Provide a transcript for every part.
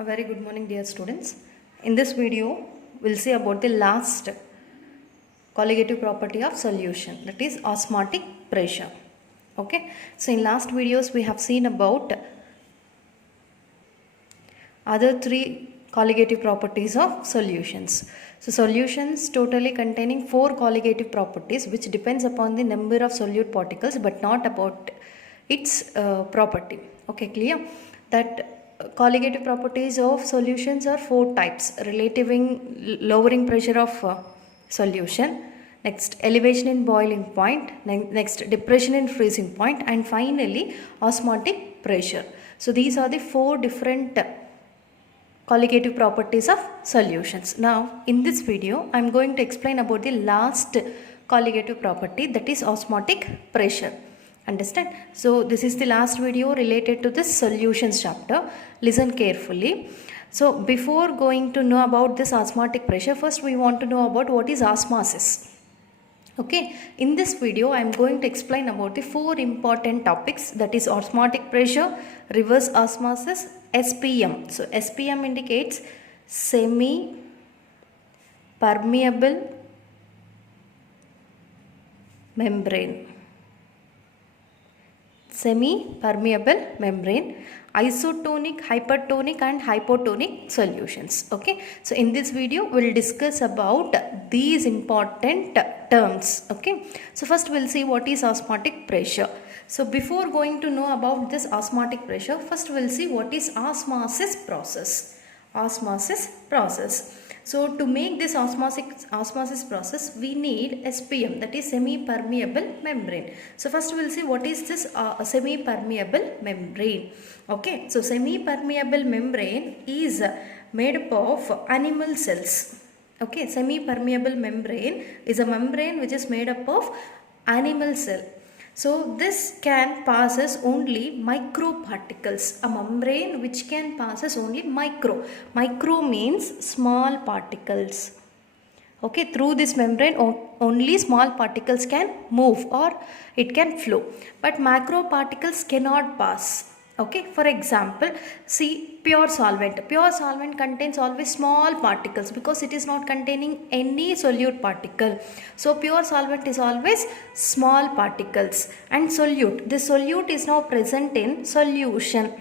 A very good morning, dear students. In this video, we'll see about the last colligative property of solution, that is osmotic pressure. Okay, so in last videos we have seen about other three colligative properties of solutions. So solutions totally containing 4 colligative properties, which depends upon the number of solute particles but not about its property. Okay, clear? That colligative properties of solutions are 4 types: lowering pressure of solution, next elevation in boiling point, next depression in freezing point, and finally osmotic pressure. So these are the 4 different colligative properties of solutions. Now in this video I am going to explain about the last colligative property, that is osmotic pressure. Understand? So this is the last video related to this solutions chapter. Listen carefully. So before going to know about this osmotic pressure, first we want to know about what is osmosis. Okay, in this video I am going to explain about the 4 important topics, that is osmotic pressure, reverse osmosis, SPM. So SPM indicates semi permeable membrane. Semi-permeable membrane, isotonic, hypertonic and hypotonic solutions. Okay, so in this video we will discuss about these important terms. Okay, so first we will see what is osmotic pressure. So before going to know about this osmotic pressure, first we will see what is osmosis process. Osmosis process. So to make this osmosis process, we need SPM, that is semi-permeable membrane. So first we will see what is this semi-permeable membrane. Okay, so semi-permeable membrane is made up of animal cells. Okay, semi-permeable membrane is a membrane which is made up of animal cell. So this can passes only microparticles, a membrane which can passes only micro. Micro means small particles. Okay, through this membrane only small particles can move or it can flow, but macro particles cannot pass. Okay, for example, see pure solvent. Pure solvent contains always small particles because it is not containing any solute particle. So pure solvent is always small particles. And solute, this solute is now present in solution.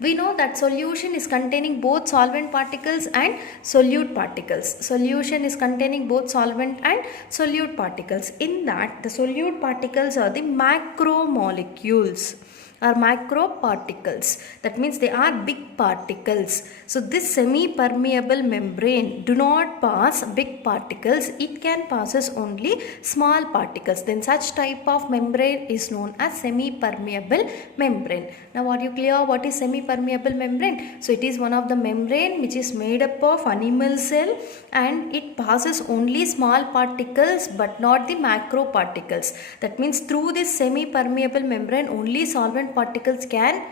We know that solution is containing both solvent particles and solute particles. Solution is containing both solvent and solute particles. In that, the solute particles are the macromolecules or microparticles. That means they are big particles. So this semi-permeable membrane do not pass big particles. It can passes only small particles. Then such type of membrane is known as semi-permeable membrane. Now are you clear what is semi-permeable membrane? So it is one of the membrane which is made up of animal cell and it passes only small particles but not the macro particles. That means through this semi-permeable membrane only solvent particles can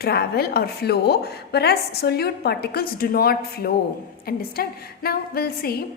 travel or flow, whereas solute particles do not flow. Understand? Now we'll see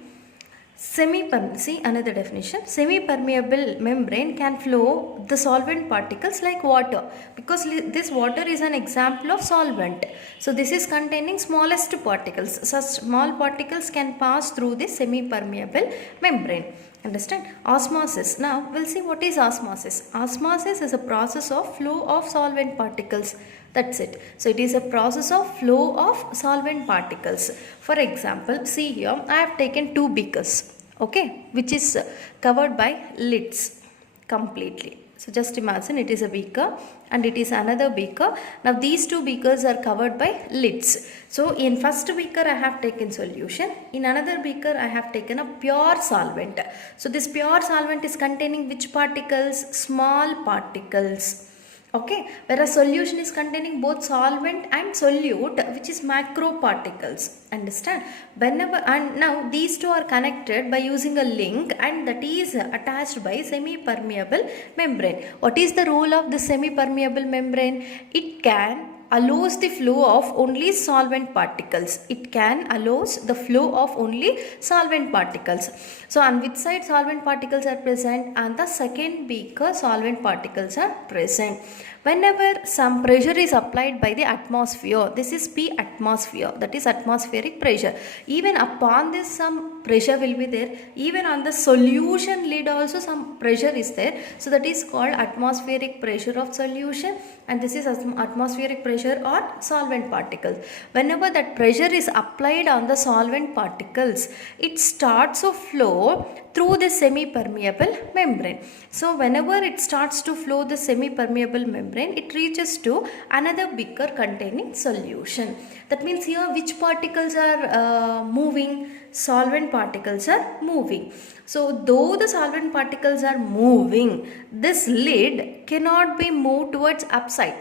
another definition. Semi-permeable membrane can flow the solvent particles like water, because this water is an example of solvent. So this is containing smallest particles. Such small particles can pass through this semi-permeable membrane. Understand? Osmosis. Now we'll see what is osmosis. Osmosis is a process of flow of solvent particles. That's it. So it is a process of flow of solvent particles. For example, see here I have taken 2 beakers, okay, which is covered by lids completely. So just imagine it is a beaker and it is another beaker. Now these 2 beakers are covered by lids. So in first beaker I have taken solution. In another beaker I have taken a pure solvent. So this pure solvent is containing which particles? Small particles. Okay, whereas solution is containing both solvent and solute, which is macro particles. Understand? Whenever, and now these two are connected by using a link, and that is attached by semi-permeable membrane. What is the role of the semi-permeable membrane? It can allows the flow of only solvent particles. It can allows the flow of only solvent particles. So on which side solvent particles are present? On the second beaker solvent particles are present. Whenever some pressure is applied by the atmosphere, this is P atmosphere, that is atmospheric pressure. Even upon this some pressure will be there. Even on the solution lid also some pressure is there. So that is called atmospheric pressure of solution, and this is atmospheric pressure on solvent particles. Whenever that pressure is applied on the solvent particles, it starts to flow through the semi-permeable membrane. So whenever it starts to flow the semi-permeable membrane, it reaches to another beaker containing solution. That means here which particles are moving? Solvent particles are moving. So though the solvent particles are moving, this lid cannot be moved towards upside.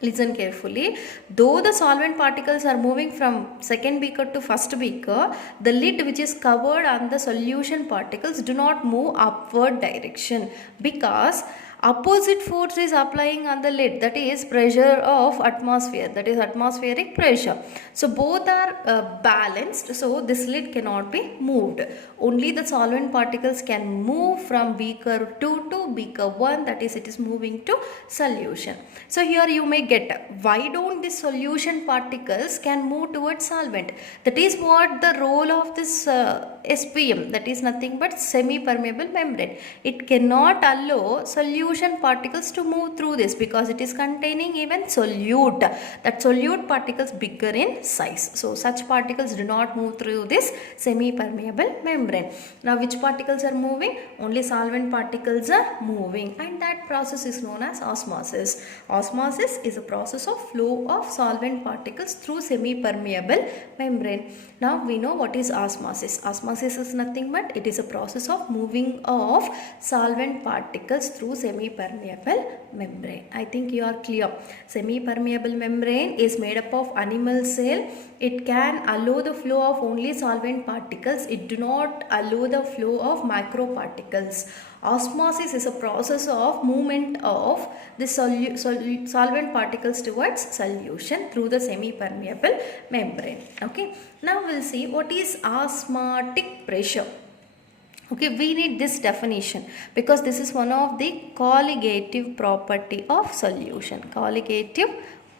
Listen carefully. Though the solvent particles are moving from second beaker to first beaker, the lid which is covered on the solution particles do not move upward direction, because opposite force is applying on the lid, that is pressure of atmosphere, that is atmospheric pressure. So both are balanced, so this lid cannot be moved. Only the solvent particles can move from beaker 2 to beaker 1, that is it is moving to solution. So here you may get, why don't the solution particles can move towards solvent? That is what the role of this SPM, that is nothing but semi-permeable membrane. It cannot allow solution particles to move through this, because it is containing even solute. That solute particles bigger in size. So such particles do not move through this semi-permeable membrane. Now which particles are moving? Only solvent particles are moving, and that process is known as osmosis. Osmosis is a process of flow of solvent particles through semi-permeable membrane. Now we know what is osmosis. Osmosis is nothing but it is a process of moving of solvent particles through semi-permeable membrane. I think you are clear. Semi-permeable membrane is made up of animal cell. It can allow the flow of only solvent particles. It do not allow the flow of microparticles. Osmosis is a process of movement of the solvent particles towards solution through the semi-permeable membrane. Okay. Now we'll see what is osmotic pressure. Okay, we need this definition because this is one of the colligative property of solution. Colligative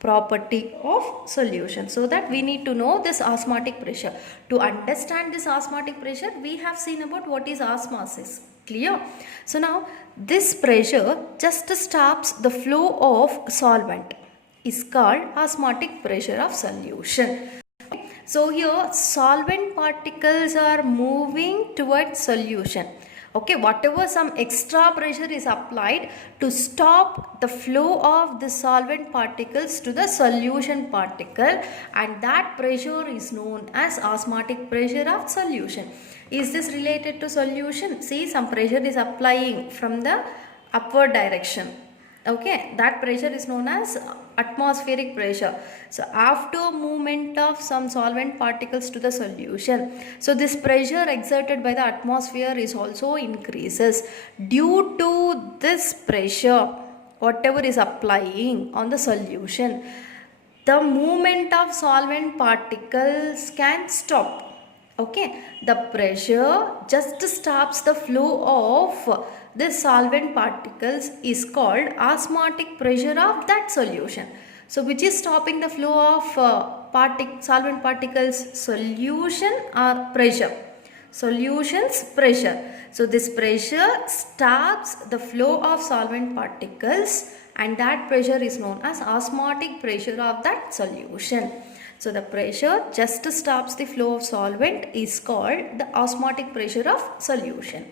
property of solution. So that we need to know this osmotic pressure. To understand this osmotic pressure, we have seen about what is osmosis. Clear? So now this pressure just stops the flow of solvent is called osmotic pressure of solution. So here solvent particles are moving towards solution. Okay, whatever some extra pressure is applied to stop the flow of the solvent particles to the solution particle, and that pressure is known as osmotic pressure of solution. Is this related to solution? See, some pressure is applying from the upward direction. Okay, that pressure is known as atmospheric pressure. So after movement of some solvent particles to the solution, so this pressure exerted by the atmosphere is also increases. Due to this pressure, whatever is applying on the solution, the movement of solvent particles can stop. Okay, the pressure just stops the flow of the solvent particles is called osmotic pressure of that solution. So which is stopping the flow of solvent particles? Solution or pressure? Solution's pressure. So this pressure stops the flow of solvent particles, and that pressure is known as osmotic pressure of that solution. So the pressure just stops the flow of solvent is called the osmotic pressure of solution.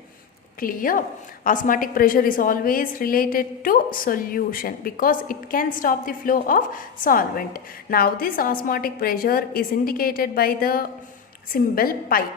Clear? Osmotic pressure is always related to solution because it can stop the flow of solvent. Now this osmotic pressure is indicated by the symbol pi.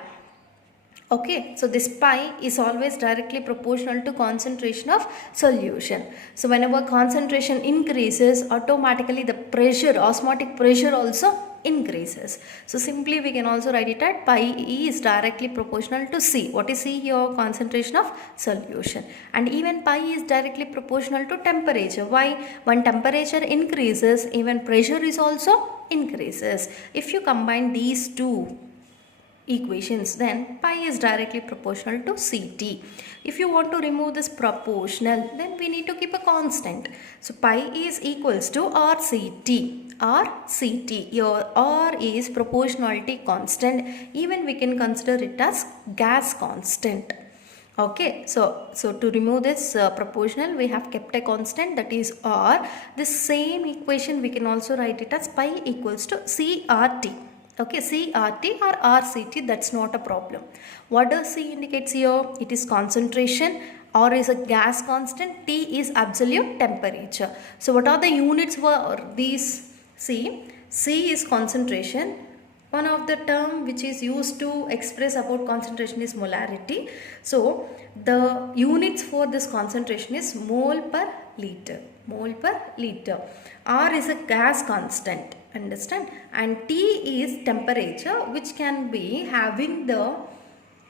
Okay, so this pi is always directly proportional to concentration of solution. So whenever concentration increases, automatically the pressure, osmotic pressure also increases. So simply we can also write it at pi E is directly proportional to C. What is C here? Concentration of solution. And even pi is directly proportional to temperature. Why? When temperature increases, even pressure is also increases. If you combine these two equations, then pi is directly proportional to Ct. If you want to remove this proportional, then we need to keep a constant. So pi is equals to RCt. RCt. Your R is proportionality constant. Even we can consider it as gas constant. Okay, so to remove this proportional, we have kept a constant, that is R. This same equation we can also write it as pi equals to CRT. Okay, CRT or RCT, that's not a problem. What does C indicates here? It is concentration. R is a gas constant. T is absolute temperature. So what are the units for these? C is concentration. One of the term which is used to express about concentration is molarity. So the units for this concentration is mole per liter. Mole per liter. R is a gas constant. Understand? And T is temperature, which can be having the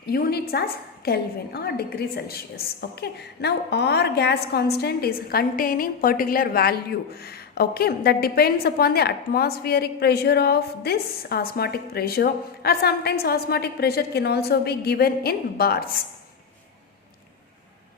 units as Kelvin or degree Celsius. Okay. Now R gas constant is containing particular value. Okay, that depends upon the atmospheric pressure of this osmotic pressure, or sometimes osmotic pressure can also be given in bars.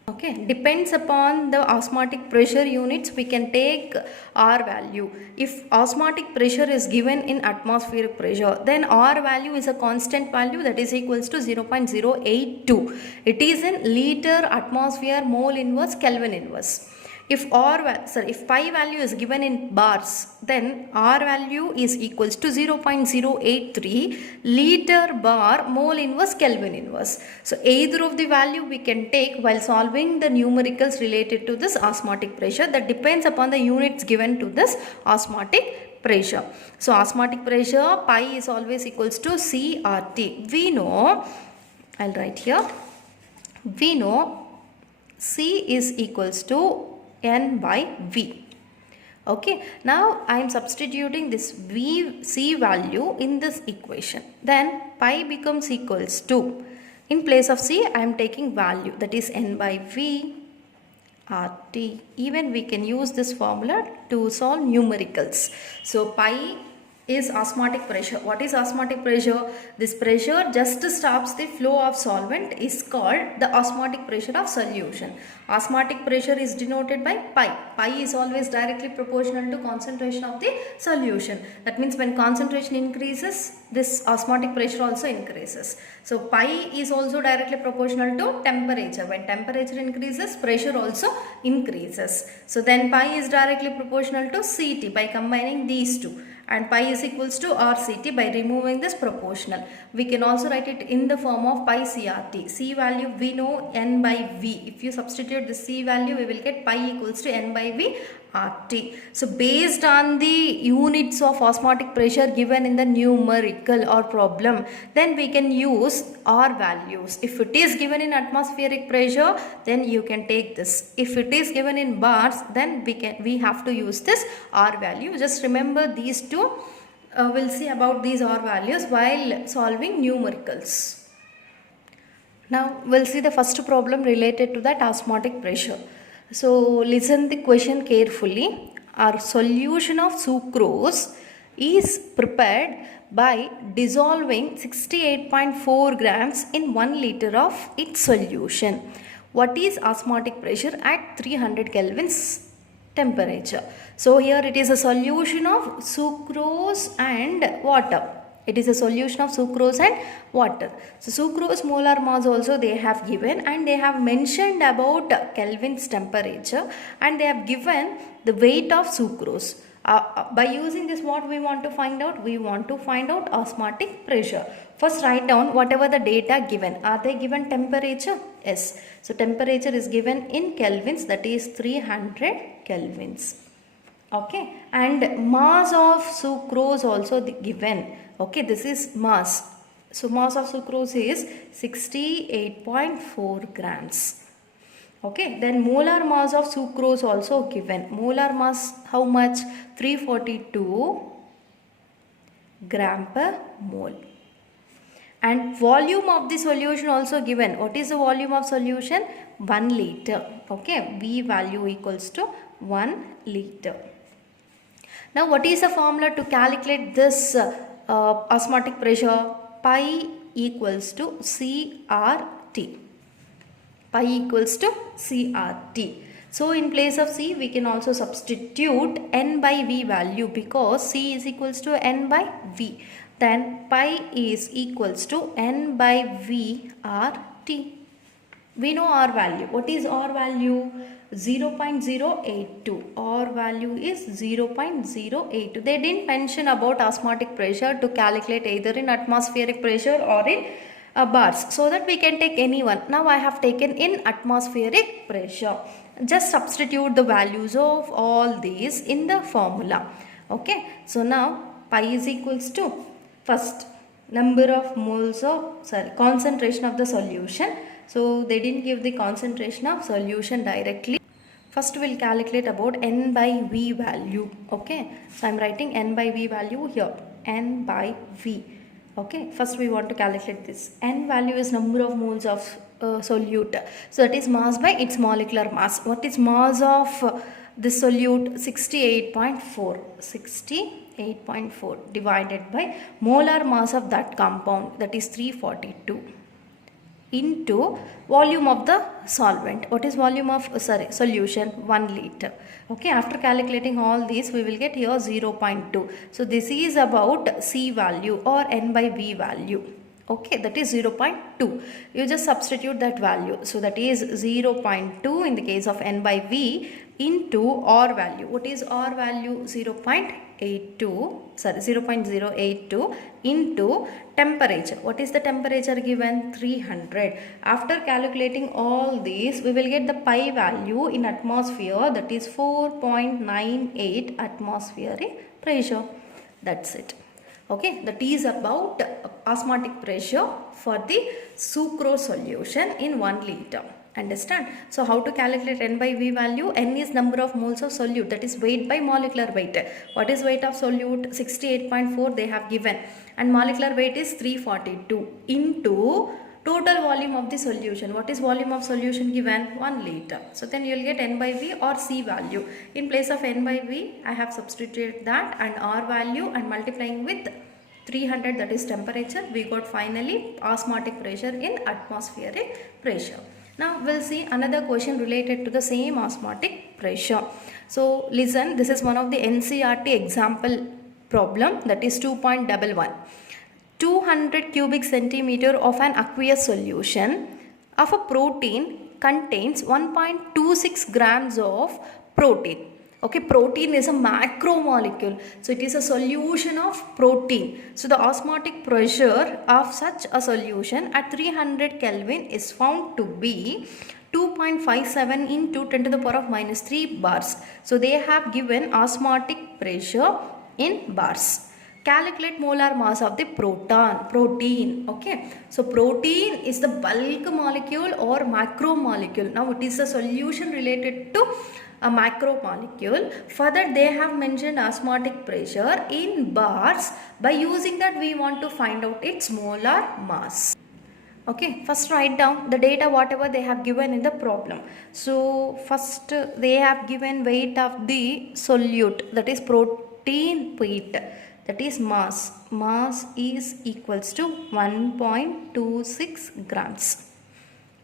Okay, depends upon the osmotic pressure units, we can take R value. If osmotic pressure is given in atmospheric pressure, then R value is a constant value, that is equals to 0.082. It is in liter, atmosphere, mole inverse, Kelvin inverse. If pi value is given in bars, then R value is equals to 0.083 liter bar mole inverse Kelvin inverse. So either of the value we can take while solving the numericals related to this osmotic pressure. That depends upon the units given to this osmotic pressure. So osmotic pressure, pi is always equals to CRT. We know, I'll write here, we know C is equals to N by V. Okay, now I am substituting this C value in this equation. Then pi becomes equals to, in place of C I am taking value, that is N by V RT. Even we can use this formula to solve numericals. So pi is osmotic pressure. What is osmotic pressure? This pressure just stops the flow of solvent is called the osmotic pressure of solution. Osmotic pressure is denoted by pi. Pi is always directly proportional to concentration of the solution. That means when concentration increases, this osmotic pressure also increases. So pi is also directly proportional to temperature. When temperature increases, pressure also increases. So then pi is directly proportional to Ct by combining these two. And pi is equals to RCT by removing this proportional. We can also write it in the form of pi CRT. C value we know N by V. If you substitute the C value, we will get pi equals to N by V RT. So based on the units of osmotic pressure given in the numerical or problem, then we can use R values. If it is given in atmospheric pressure, then you can take this. If it is given in bars, then we have to use this R value. Just remember these two. We'll see about these R values while solving numericals. Now we'll see the first problem related to that osmotic pressure. So listen the question carefully. Our solution of sucrose is prepared by dissolving 68.4 grams in 1 liter of its solution. What is osmotic pressure at 300 kelvins temperature? So here it is a solution of sucrose and water. It is a solution of sucrose and water. So sucrose molar mass also they have given, and they have mentioned about Kelvin's temperature, and they have given the weight of sucrose. By using this, what we want to find out? We want to find out osmotic pressure. First write down whatever the data given. Are they given temperature? Yes. So temperature is given in kelvins, that is 300 kelvins. Okay, and mass of sucrose also given. Okay, this is mass. So mass of sucrose is 68.4 grams. Okay, then molar mass of sucrose also given. Molar mass how much? 342 gram per mole. And volume of the solution also given. What is the volume of solution? 1 liter. Okay, V value equals to 1 liter. Now what is the formula to calculate this osmotic pressure? Pi equals to CRT. Pi equals to CRT. So in place of C we can also substitute N by V value, because C is equals to N by V. Then pi is equals to N by V RT. We know R value. What is R value? 0.082. R value is 0.082. They didn't mention about osmotic pressure to calculate either in atmospheric pressure or in bars, so that we can take any one. Now I have taken in atmospheric pressure. Just substitute the values of all these in the formula. Okay, so now pi is equals to, first, number of moles of, concentration of the solution. So they didn't give the concentration of solution directly. First we'll calculate about N by V value. Okay, so I'm writing N by V value here. N by V. Okay, first we want to calculate this. N value is number of moles of solute. So that is mass by its molecular mass. What is mass of this solute? 68.4. 68.4 divided by molar mass of that compound, that is 342, into volume of the solvent. What is volume of solution? 1 liter. Okay, after calculating all these we will get here 0.2. So this is about C value or N by V value. Okay, that is 0.2. You just substitute that value. So that is 0.2 in the case of N by V into R value. What is R value? 0.082 into temperature. What is the temperature given? 300. After calculating all these, we will get the pi value in atmosphere, that is 4.98 atmospheric pressure. That's it. Okay, that is about osmotic pressure for the sucrose solution in 1 liter. Understand? So how to calculate N by V value? N is number of moles of solute, that is weight by molecular weight. What is weight of solute? 68.4 they have given, and molecular weight is 342 into total volume of the solution. What is volume of solution given? 1 liter. So then you will get N by V or C value. In place of N by V I have substituted that and R value, and multiplying with 300, that is temperature, we got finally osmotic pressure in atmospheric pressure. Now we'll see another question related to the same osmotic pressure. So listen, this is one of the NCERT example problem, that is 2.11. 200 cubic centimeter of an aqueous solution of a protein contains 1.26 grams of protein. Okay, protein is a macromolecule, so it is a solution of protein. So the osmotic pressure of such a solution at 300 Kelvin is found to be 2.57 into 10 to the power of minus 3 bars. So they have given osmotic pressure in bars. Calculate molar mass of the protein. Okay, so protein is the bulk molecule or macromolecule. Now it is a solution related to a macromolecule. Further they have mentioned osmotic pressure in bars. By using that we want to find out its molar mass. Okay, first write down the data whatever they have given in the problem. So first they have given weight of the solute, that is protein weight, that is mass. Mass is equals to 1.26 grams.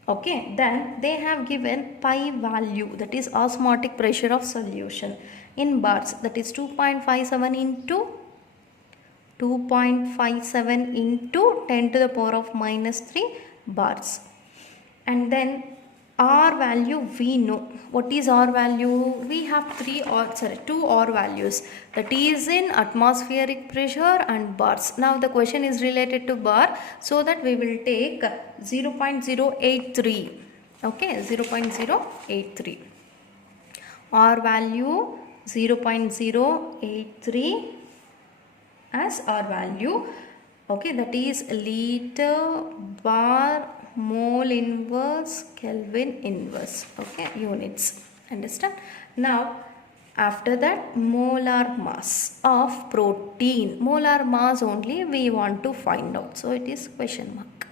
Okay, then they have given pi value, that is osmotic pressure of solution in bars, that is 2.57 into 10 to the power of minus 3 bars. And then R value we know. What is R value? We have two R values, that is in atmospheric pressure and bars. Now the question is related to bar, so that we will take 0.083. Okay, 0.083. R value 0.083 as R value. Okay, that is liter bar mole inverse Kelvin inverse. Okay, units. Understand? Now After that, molar mass of protein. Molar mass only we want to find out. So it is question mark.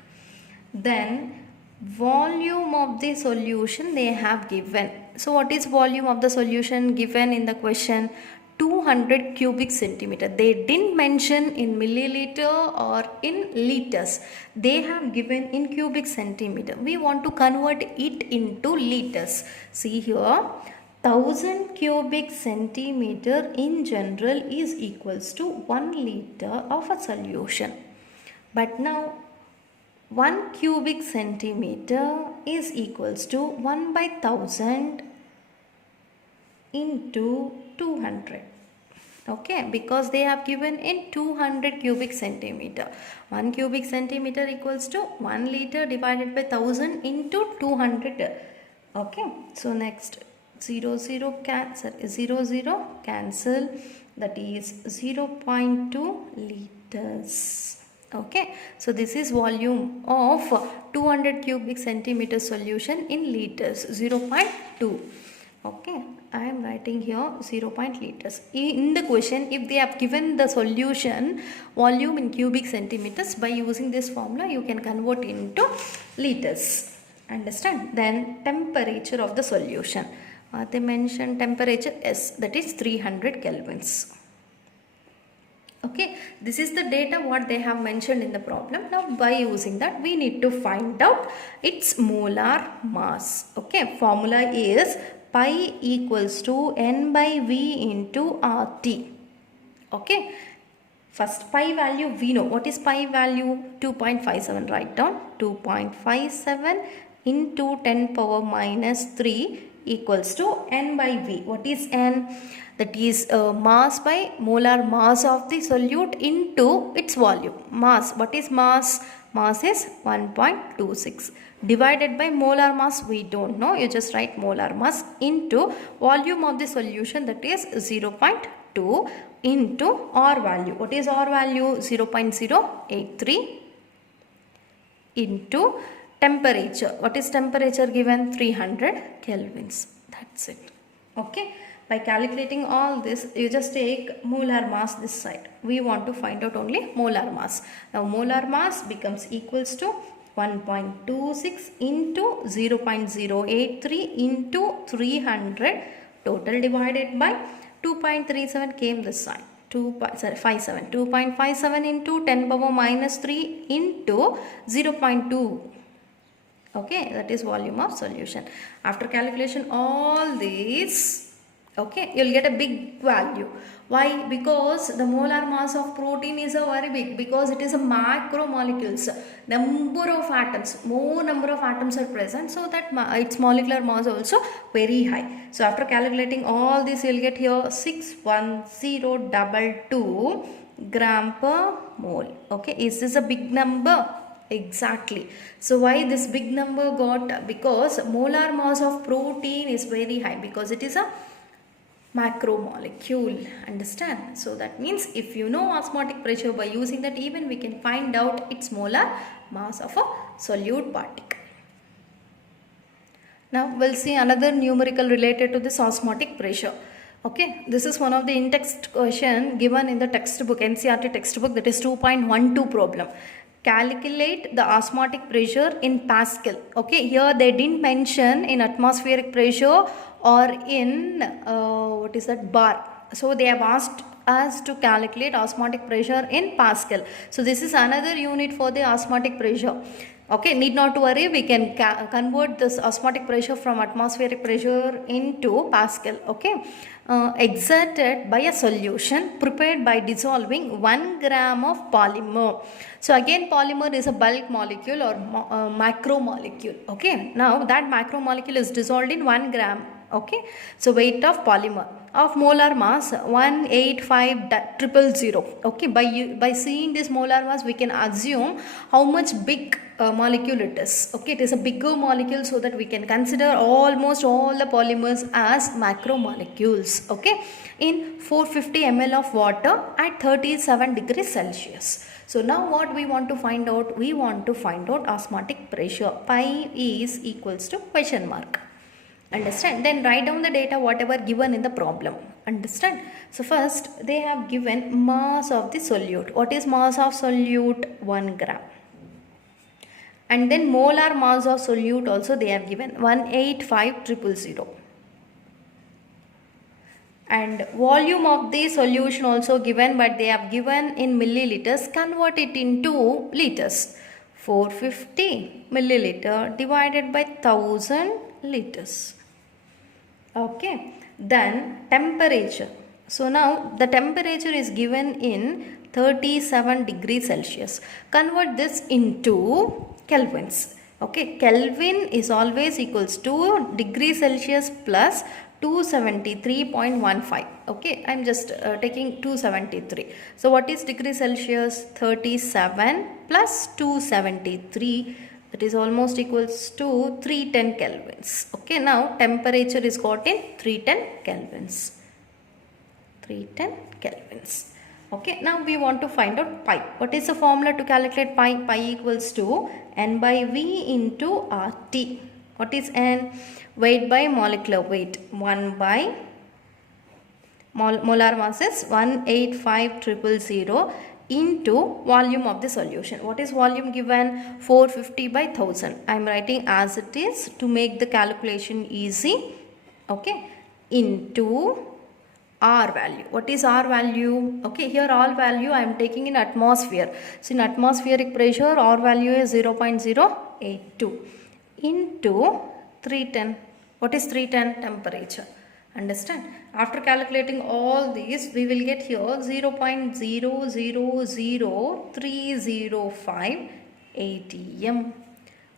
Then volume of the solution they have given. So what is volume of the solution given in the question? 200 cubic centimeter. They didn't mention in milliliter or in liters. They have given in cubic centimeter. We want to convert it into liters. See here, 1000 cubic centimeter in general is equals to 1 liter of a solution. But now 1 cubic centimeter is equals to 1 by 1000 into 200. Okay, because they have given in 200 cubic centimeter. 1 cubic centimeter equals to 1 liter divided by 1000 into 200. Okay, so next 0 cancel, 0 cancel, that is 0.2 liters. Okay, so this is volume of 200 cubic centimeter solution in liters, 0.2. Okay, I am writing here 0. Liters. In the question, if they have given the solution volume in cubic centimeters, by using this formula you can convert into liters. Understand? Then temperature of the solution. They mentioned temperature S, that is 300 kelvins. Okay, this is the data what they have mentioned in the problem. Now by using that we need to find out its molar mass. Okay, formula is pi equals to N by V into RT. Okay, first pi value we know. What is pi value? 2.57. Write down 2.57 into 10 power minus 3 equals to N by V. What is N? That is mass by molar mass of the solute into its volume. Mass. What is mass? Mass is 1.26. Divided by molar mass we don't know. You just write molar mass into volume of the solution, that is 0.2 into R value. What is R value? 0.083 into temperature. What is temperature given? 300 kelvins. That's it. Okay. By calculating all this, you just take molar mass this side. We want to find out only molar mass. Now molar mass becomes equals to 1.26 into 0.083 into 300 total divided by 2.37 came this side. 2.57 into 10 power minus 3 into 0.2. Okay, that is volume of solution. After calculation all this, okay, you'll get a big value. Why? Because the molar mass of protein is a very big, because it is a macromolecules. Number of atoms, more number of atoms are present, so that its molecular mass also very high. So after calculating all this, you'll get here 61022 gram per mole. Okay, is this a big number? Exactly. So why this big number got? Because molar mass of protein is very high, because it is a macromolecule. Understand? So that means if you know osmotic pressure, by using that even we can find out its molar mass of a solute particle. Now we'll see another numerical related to this osmotic pressure. Okay, this is one of the in-text question given in the textbook, NCERT textbook, that is 2.12 problem. Calculate the osmotic pressure in Pascal. Okay, here they didn't mention in atmospheric pressure or in what is that, bar. So they have asked us to calculate osmotic pressure in Pascal. So this is another unit for the osmotic pressure. Okay, need not to worry, we can convert this osmotic pressure from atmospheric pressure into Pascal. Okay, exerted by a solution prepared by dissolving 1 gram of polymer. So again, polymer is a bulk molecule or macromolecule. Okay, now that macromolecule is dissolved in 1 gram. Okay, so weight of polymer of molar mass 185,000. Okay, by seeing this molar mass we can assume how much big molecule it is. Okay, it is a bigger molecule, so that we can consider almost all the polymers as macromolecules. Okay, in 450 ml of water at 37 degrees Celsius. So now what we want to find out? We want to find out osmotic pressure. Pi is equals to question mark. Understand? Then write down the data whatever given in the problem. Understand? So first they have given mass of the solute. What is mass of solute? 1 gram. And then molar mass of solute also they have given 185,000. And volume of the solution also given, but they have given in milliliters. Convert it into liters. 450 milliliter divided by 1000 liters. Okay. Then temperature. So now the temperature is given in 37 degrees Celsius. Convert this into kelvins. Okay, Kelvin is always equals to degrees Celsius plus 273.15. Okay, I am just taking 273. So what is degree Celsius? 37 plus 273. That is almost equals to 310 kelvins. Okay, now temperature is got in 310 kelvins. 310 kelvins. Okay, now we want to find out pi. What is the formula to calculate pi? Pi equals to N by V into RT. What is N? Weight by molecular weight. 1 by molar mass is 185,000 into volume of the solution. What is volume given? 450 by 1000. I am writing as it is to make the calculation easy. Okay, into R value. What is R value? Okay, here R value I am taking in atmosphere. So in atmospheric pressure R value is 0.082 into 310. What is 310? Temperature. Understand? After calculating all these, we will get here 0.000305 atm.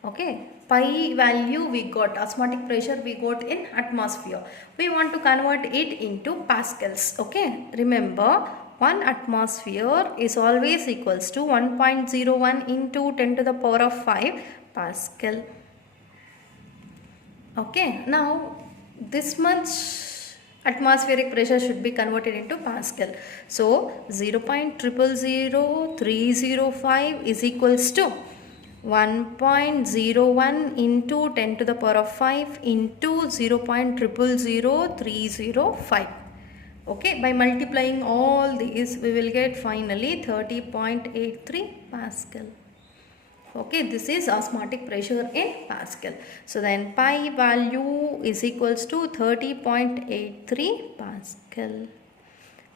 Okay, pi value we got, osmotic pressure we got in atmosphere. We want to convert it into pascals. Okay, remember 1 atmosphere is always equals to 1.01 into 10 to the power of 5 Pascal. Okay, now this much atmospheric pressure should be converted into Pascal. So 0.000305 is equals to 1.01 into 10 to the power of 5 into 0.000305. Okay, by multiplying all these we will get finally 30.83 Pascal. Okay, this is osmotic pressure in Pascal. So then pi value is equals to 30.83 Pascal.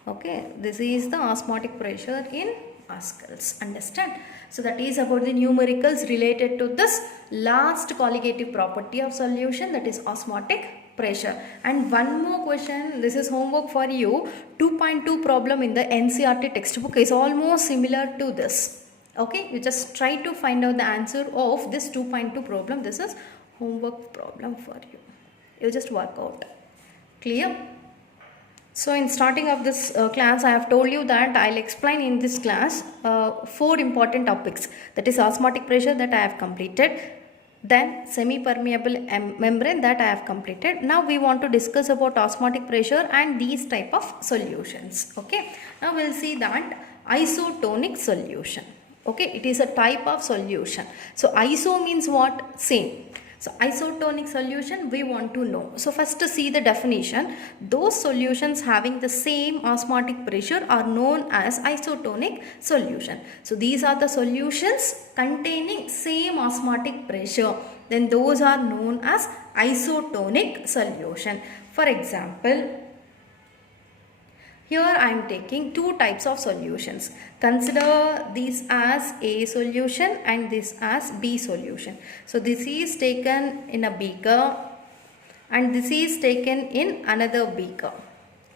Okay, this is the osmotic pressure in pascals. Understand? So that is about the numericals related to this last colligative property of solution, that is osmotic pressure. And one more question, this is homework for you. 2.2 problem in the NCERT textbook is almost similar to this. Okay, you just try to find out the answer of this 2.2 problem. This is homework problem for you. You just work out. Clear? So in starting of this class, I have told you that I'll explain in this class 4 important topics. That is osmotic pressure that I have completed. Then semi-permeable membrane that I have completed. Now we want to discuss about osmotic pressure and these type of solutions. Okay. Now we'll see that isotonic solution. Okay, it is a type of solution. So iso means what? Same. So isotonic solution we want to know. So first to see the definition. Those solutions having the same osmotic pressure are known as isotonic solution. So these are the solutions containing same osmotic pressure. Then those are known as isotonic solution. For example, here I am taking 2 types of solutions. Consider these as A solution and this as B solution. So this is taken in a beaker and this is taken in another beaker.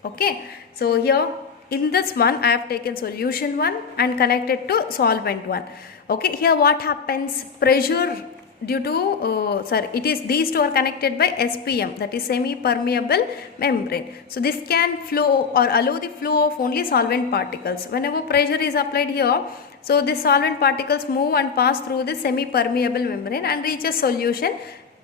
Okay. So here in this one I have taken solution 1 and connected to solvent 1. Okay. Here what happens? Pressure due to these two are connected by SPM, that is semi-permeable membrane. So this can flow or allow the flow of only solvent particles. Whenever pressure is applied here, so the solvent particles move and pass through the semi-permeable membrane and reaches solution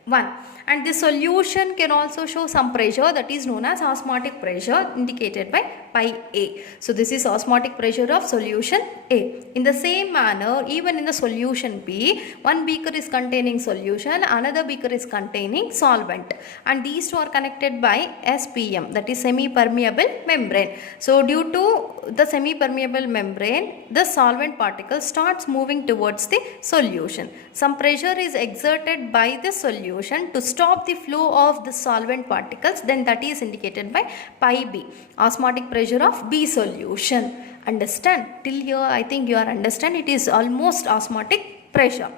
1. And this solution can also show some pressure, that is known as osmotic pressure, indicated by pi A. So this is osmotic pressure of solution A. In the same manner, even in the solution B, one beaker is containing solution, another beaker is containing solvent, and these two are connected by SPM, that is semi-permeable membrane. So due to the semi-permeable membrane, the solvent particle starts moving towards the solution. Some pressure is exerted by the solution to stop the flow of the solvent particles, then that is indicated by pi B, osmotic pressure of B solution. Understand? Till here I think you are understand, it is almost osmotic pressure.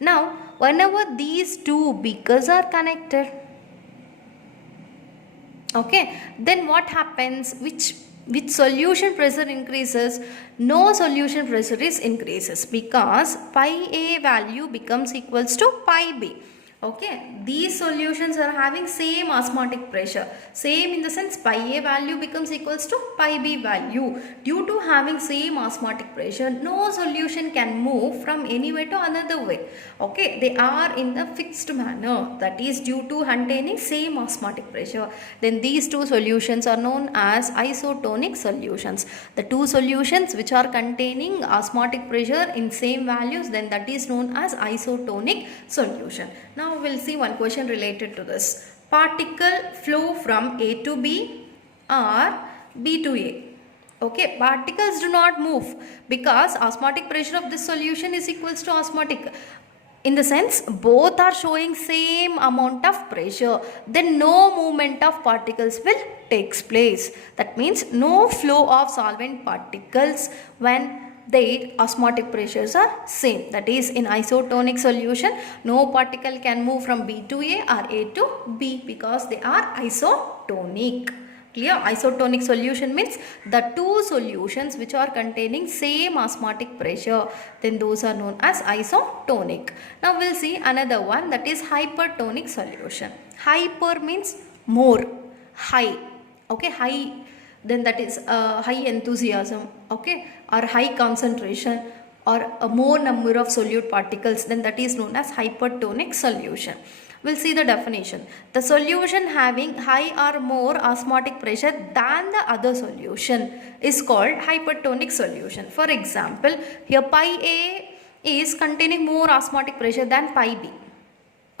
Now whenever these two beakers are connected, okay, then what happens, which solution pressure increases? No solution pressure is increases, because pi A value becomes equals to pi B. Okay, these solutions are having same osmotic pressure, same in the sense pi A value becomes equals to pi B value. Due to having same osmotic pressure, no solution can move from any way to another way. Okay, they are in the fixed manner, that is due to containing same osmotic pressure. Then these two solutions are known as isotonic solutions. The two solutions which are containing osmotic pressure in same values, then that is known as isotonic solution. Now we'll see one question related to this. Particle flow from A to B or B to A. Okay, particles do not move because osmotic pressure of this solution is equals to osmotic. In the sense both are showing same amount of pressure, then no movement of particles will takes place. That means no flow of solvent particles when their osmotic pressures are same. That is, in isotonic solution, no particle can move from B to A or A to B because they are isotonic. Clear? Isotonic solution means the two solutions which are containing same osmotic pressure, then those are known as isotonic. Now we'll see another one, that is hypertonic solution. Hyper means more, high. Okay, high, then that is high enthusiasm, okay, or high concentration, or a more number of solute particles, then that is known as hypertonic solution. We'll see the definition. The solution having high or more osmotic pressure than the other solution is called hypertonic solution. For example, here pi A is containing more osmotic pressure than pi B.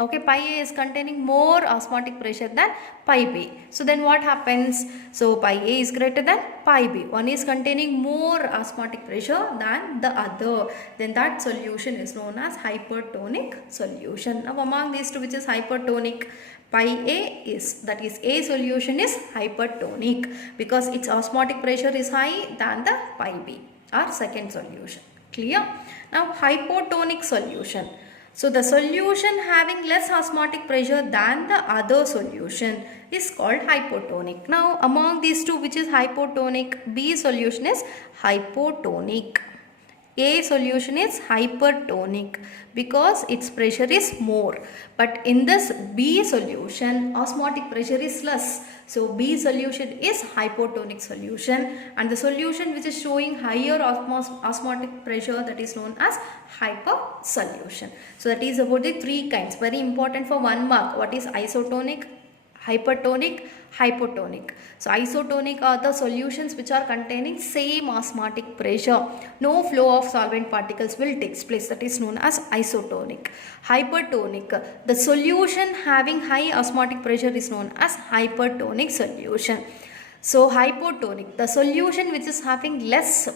Okay, pi A is containing more osmotic pressure than pi B. So then what happens? So pi A is greater than pi B. One is containing more osmotic pressure than the other. Then that solution is known as hypertonic solution. Now among these two, which is hypertonic? Pi A is, that is A solution is hypertonic because its osmotic pressure is high than the pi B, our second solution. Clear? Now hypotonic solution. So the solution having less osmotic pressure than the other solution is called hypotonic. Now among these two, which is hypotonic? B solution is hypotonic. A solution is hypertonic because its pressure is more. But in this B solution, osmotic pressure is less. So B solution is hypotonic solution, and the solution which is showing higher osmotic pressure, that is known as hyper solution. So that is about the three kinds. Very important for 1 mark. What is isotonic, hypertonic, hypotonic? So isotonic are the solutions which are containing same osmotic pressure. No flow of solvent particles will take place. That is known as isotonic. Hypertonic, the solution having high osmotic pressure is known as hypertonic solution. So hypotonic, the solution which is having less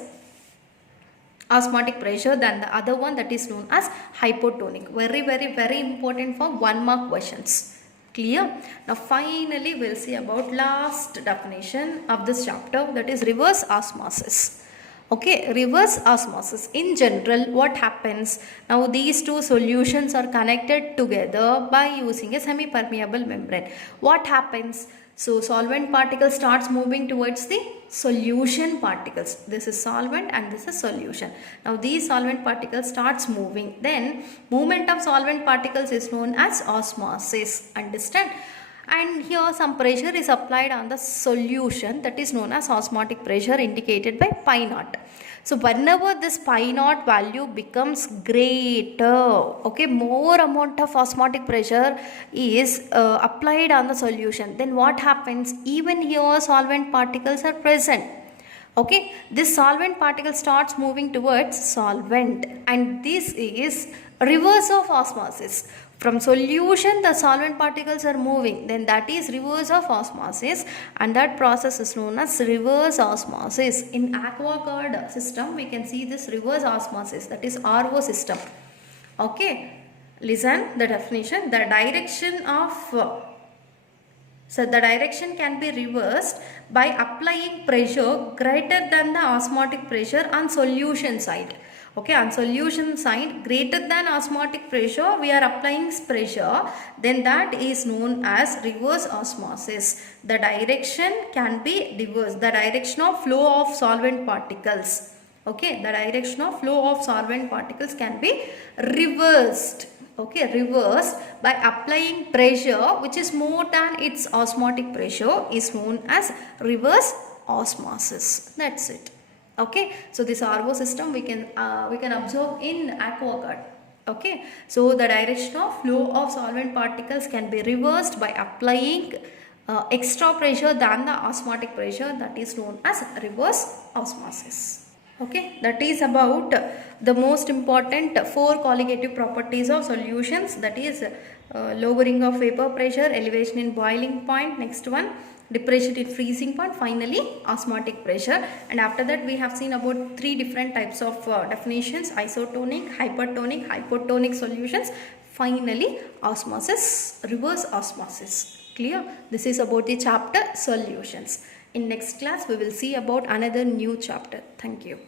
osmotic pressure than the other one, that is known as hypotonic. Very important for 1 mark questions. Clear? Now finally we'll see about last definition of this chapter, that is reverse osmosis. Okay, reverse osmosis. In general, what happens? Now these two solutions are connected together by using a semi-permeable membrane. What happens? So solvent particle starts moving towards the solution particles. This is solvent and this is solution. Now these solvent particles starts moving. Then movement of solvent particles is known as osmosis. Understand? And here some pressure is applied on the solution, that is known as osmotic pressure, indicated by pi naught. So whenever this pi naught value becomes greater, okay, more amount of osmotic pressure is applied on the solution, then what happens? Even here solvent particles are present. Okay, this solvent particle starts moving towards solvent, and this is reverse of osmosis. From solution the solvent particles are moving, then that is reverse of osmosis, and that process is known as reverse osmosis. In aquaguard system we can see this reverse osmosis, that is RO system. Okay, listen the definition. The direction of so the direction can be reversed by applying pressure greater than the osmotic pressure on solution side. Okay, on solution side greater than osmotic pressure we are applying pressure, then that is known as reverse osmosis. The direction can be reversed, the direction of flow of solvent particles. Okay, the direction of flow of solvent particles can be reversed. Okay, reversed by applying pressure which is more than its osmotic pressure is known as reverse osmosis. That's it. Okay, so this RO system we can observe in aquaguard. Okay, so the direction of flow of solvent particles can be reversed by applying extra pressure than the osmotic pressure, that is known as reverse osmosis. Okay, that is about the most important 4 colligative properties of solutions, that is lowering of vapor pressure, elevation in boiling point, next one depression in freezing point, finally osmotic pressure. And after that we have seen about 3 different types of definitions: isotonic, hypertonic, hypotonic solutions, finally osmosis, reverse osmosis. Clear? This is about the chapter solutions. In next class we will see about another new chapter. Thank you.